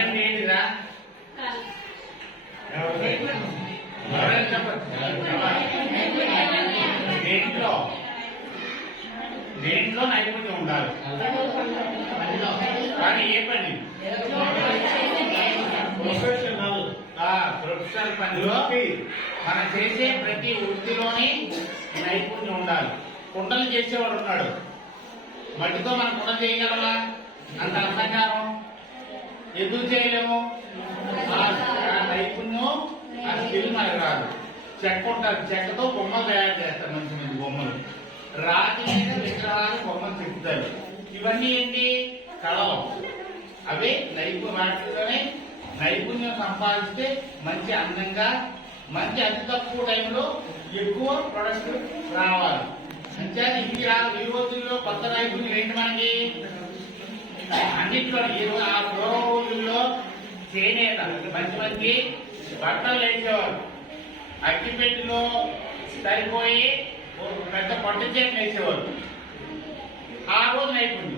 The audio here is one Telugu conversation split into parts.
అంటే ఏంటిరా దేంట్లో? దేంట్లో నైపుణ్యం ఉండాలి? కానీ ఏ పని? ప్రొఫెషనల్. ఆ ప్రొఫెషనల్ పనిలో మనం చేసే ప్రతి వృత్తిలోని నైపుణ్యం ఉండాలి. కుండలు చేసేవాడు ఉన్నాడు. మట్టితో మనం కుండ చేయగలమా? అంత అసంకారం ఎందుకు చేయలేము. ఆ నైపుణ్యం ఆ స్కిల్ మనకు రాదు. చెక్క ఉంటారు చెక్కతో బొమ్మలు తయారు చేస్తారు మంచి మంచి బొమ్మలు. రాతి మీద విగ్రహాలు బొమ్మలు చెక్కుతారు. ఇవన్నీ ఏంటి? కళలు. అవే నైపుణ్యం వాటిలోనే నైపుణ్యం సంపాదిస్తే మంచి అందంగా మంచి అతి తక్కువ టైంలో ఎక్కువ ప్రొడక్ట్ రావాలి. అంటే ఈ రోజుల్లో కొత్త నైపుణ్యం ఏంటి మనకి? అన్నింటిలో ఆ పూర్వ రోజుల్లో చేనేత మంచి మంచి బట్టలు వేసేవారు అగ్గిపెట్టిలో సరిపోయి ఒక పెద్ద పట్టు చీర వేసేవారు ఆ రోజు నైపుణ్యం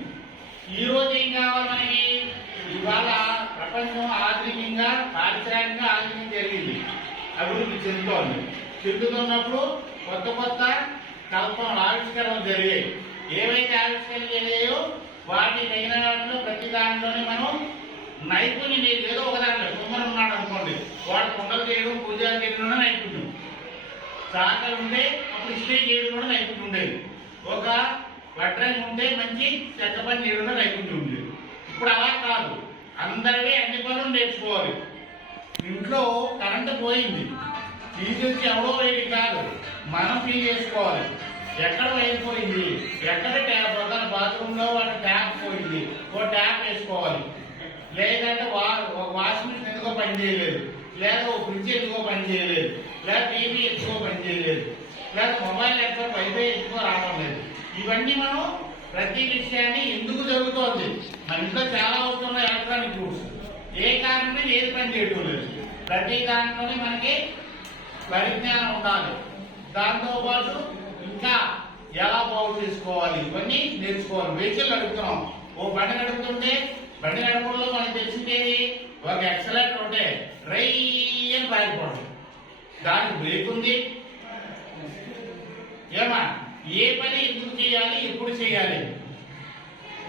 ఈ రోజు ఏం కావాలి మనకి? ఇవాళ ప్రపంచం ఆధునికంగా పారిశ్రామికంగా ఆధునికం జరిగింది. అభివృద్ధి చెందుతోంది. చెందుతున్నప్పుడు కొత్త కొత్త కల్పన ఆవిష్కరణలు జరిగాయి. ఏవైతే ఆవిష్కరణ జరిగాయో వాటి తగిన వాటిలో ప్రతి దాంట్లోనే మనం నైపుణ్యం లేదు. ఏదో ఒక దాంట్లో కుమ్మరి ఉన్నాడు అనుకోండి. వాడు కుండలు చేయడం పూజలు చేయడంలోనే నైపుణ్యం. సాకలు ఉంటే అప్పుడు ఇస్త్రీ చేయడం కూడా నైపుణ్యం ఉండేది. ఒక వడ్రంగి ఉంటే మంచి చెక్క పని చేయడంలో నైపుణ్యం ఉండేది. ఇప్పుడు అలా కాదు. అందరివే అన్ని పనులు నేర్చుకోవాలి. ఇంట్లో కరెంటు పోయింది. తీసేసి ఎవడో వేడి కాదు. మనం ఫీ చేసుకోవాలి. ఎక్కడ వైర్ పోయింది? ఎక్కడ ట్యాప్ ఒక బాత్రూమ్ ట్యాప్ పోయింది. ఓ ట్యాప్ వేసుకోవాలి. లేదంటే వా వాషింగ్ మిషన్ ఎందుకో పని చేయలేదు. లేదా ఓ ఫ్రిడ్జ్ ఎందుకో పని చేయలేదు. లేదా టీవీ ఎక్కువ పని చేయలేదు. లేదా మొబైల్ నెట్వర్క్ వైఫై ఎక్కువ రావడం లేదు. ఇవన్నీ మనం ప్రతి విషయాన్ని ఎందుకు జరుగుతోంది? మన ఇంట్లో చాలా వస్తున్నాయి ఎలక్ట్రానిక్ రూల్స్ ఏ కారణమే ఏది పని చేయటం లేదు? ప్రతి కారణంలోనే మనకి పరిజ్ఞానం ఉండాలి. దాంతో పాటు ఇంకా ఎలా బాగు చేసుకోవాలి? ఇవన్నీ నేర్చుకోవాలి. వెహికల్ నడుపుతున్నాం ఓ బండి నడుపుతుంటే బండి నడపడంలో మనకు తెలిసిందేది ఒక ఎక్సలెంట్ ఉంటే రై అని పారిపోవడం దానికి బ్రేక్ ఉంది. ఏమా? ఏ పని ఎందుకు చేయాలి? ఎప్పుడు చేయాలి?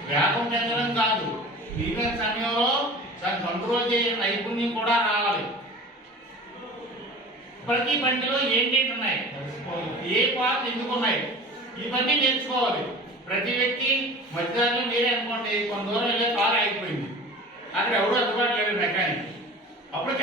వేగం పెంచడం కాదు. మిగిలిన సమయంలో దాన్ని కంట్రోల్ చేసే నైపుణ్యం కూడా రావాలి. ప్రతి బండిలో ఏంటేంటి ఉన్నాయి? ఏ పార్ట్ ఎందుకు ఉన్నాయి? ఇవన్నీ నేర్చుకోవాలి. ప్రతి వ్యక్తి మధ్యదారిలో మీరే అనుకోండి కొంత దూరం వెళ్ళే కారు ఆగిపోయింది. అక్కడ ఎవరు అందుబాటులో లేదు మెకానిక్. అప్పుడు